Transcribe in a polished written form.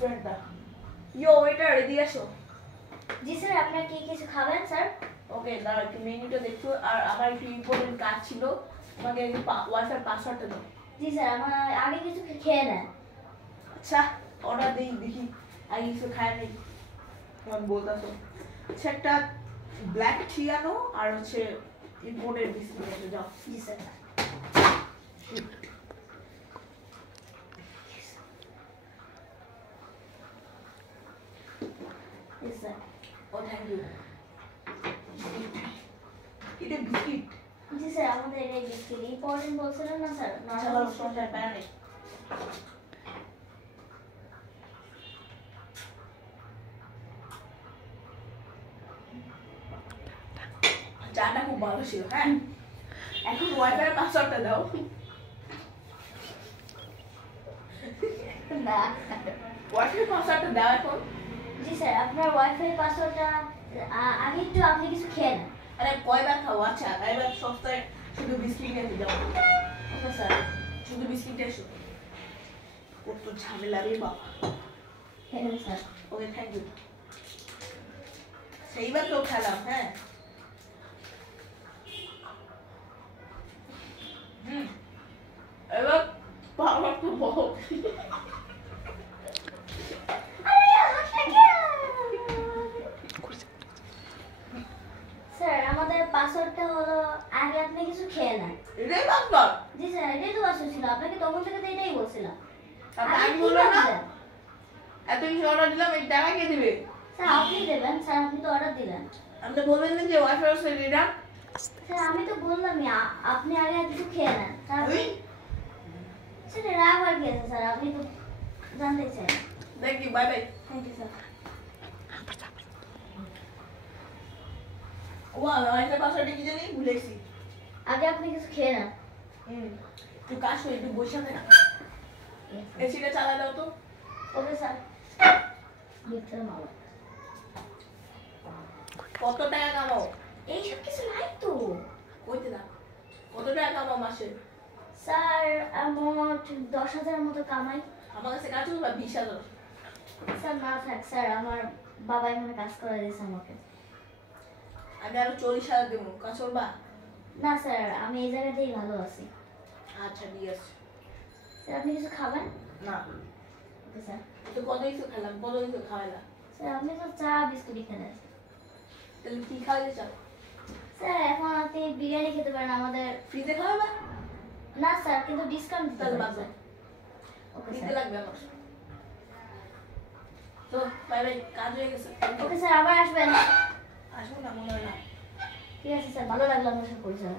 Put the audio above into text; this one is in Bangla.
রেস্টুরেন্টটা। ইয়ো ওয়েটার এদিকে আসো। জি স্যার, আপনার কি কিছু খাবেন স্যার? ওকে দাঁড়াও, একটু মেনুটা দেখো। আর আমার একটু ইম্পর্টেন্ট কাজ ছিল, তোমাকে ওয়াইফাই পাসওয়ার্ডটা দাও। জি স্যার, আমার আগে কিছু খেয়ে নেন। আচ্ছা অর্ডার দিই, দেখি আগে কিছু খায় নেই তোমার বলতেছো। আচ্ছা একটা ব্ল্যাক টি আনো আর হচ্ছে ইম্পোর্টেড বিস্কুট এসে যাও। জি স্যার। জি স্যার। ও থ্যাংক ইউ। এটা বিস্কিট? জি স্যার, আমাদের এই বিস্কিট ইম্পর্টেন্ট বলছিলেন না স্যার? নরমাল সমস্যা প্যারা নেই। চাটা খুব ভালো ছিল। হ্যাঁ এখন ওয়াইফাই পাসওয়ার্ডটা দাও। না ওয়াইফাই পাসওয়ার্ডটা দাও এখন। জি স্যার, আপনার ওয়াইফাই পাসওয়ার্ডটা আগে একটু আপনি কিছু খেয়ে নেন। আরে কয়বার খাবো? আচ্ছা এবার সপ্তাহে শুধু বিস্কিট নিয়ে যাও। Okay sir. শুধু বিস্কিট এসো, কত ঝামেলা রে বাবা। খেয়ে নেন স্যার। Okay thank you. সেইবার তো খেলাম। হ্যাঁ এবার বাবা তো বহুত স্যার আমাদের পাসওয়ার্ডটা হলো আগে আপনি কিছু খেয়ে নেন। এটাই পাসওয়ার্ড? জি স্যার, এটাই তো পাসওয়ার্ড ছিল, আপনাকে তখন থেকে তো এটাই বলছিলাম। আমি বললাম না এত কিছু অর্ডার দিলাম, এই টাকা কে দিবে? স্যার আপনি দেবেন, স্যার আপনি তো অর্ডার দিলেন। আমি তো বলবেন না যে ওয়াইফাই আছে এটা। স্যার আমি তো বললামই আপনি আগে কিছু খেয়ে নেন। স্যার ওই স্যার রাগ আর কি আছে স্যার, আপনি তো জানতে চাই। Thank you, bye bye. Thank you sir. ওয়া ওয়াইফাই পাসওয়ার্ডটা কি জানি ভুলেছি। আগে আপনি কিছু খেয়ে নেন। তুই কাজ করি, তুই বসে থাক। এসিটা চালা দাও তো। Okay sir. ভিতরে মাল কত টাকা কামাও? এইসব কিছু নাই তো। কইতে দাও কত টাকা কামাও মাসে? স্যার মোট 10,000 মতো কামাই। আমার কাছে কাজ করবা 20,000। স্যার না থাক স্যার, আমার বাবা এখানে কাজ করে দিয়েছে আমাকে। আমি আরো 40,000 দেবো, কাজ করবা? না স্যার, আমি এই জায়গাতেই ভালো আছি। আচ্ছা ঠিক আছে। স্যার আপনি কিছু খাবেন? না ওকে স্যার। তো কত কিছু খেলাম, কত কিছু খাওয়াইলা। স্যার আপনি তো চা বিস্কুটই খেলেন। তাহলে কি খাওয়াইতে চাও? স্যার এখন আপনি বিরিয়ানি খেতে পারেন আমাদের। ফ্রিতে খাওয়াবা? না স্যার, কিন্তু ডিসকাউন্ট দিতে তাহলে পারেন বাদ দাও। স্যার। ওকে ফ্রিতে স্যার। লাগবে আমার। তো বাই বাই, কাজ হয়ে গেছে। ওকে স্যার, আবার আসবেন। আসবো না মনে হয় না। ঠিক আছে স্যার, ভালো লাগলো আপনার সাথে পরিচয়।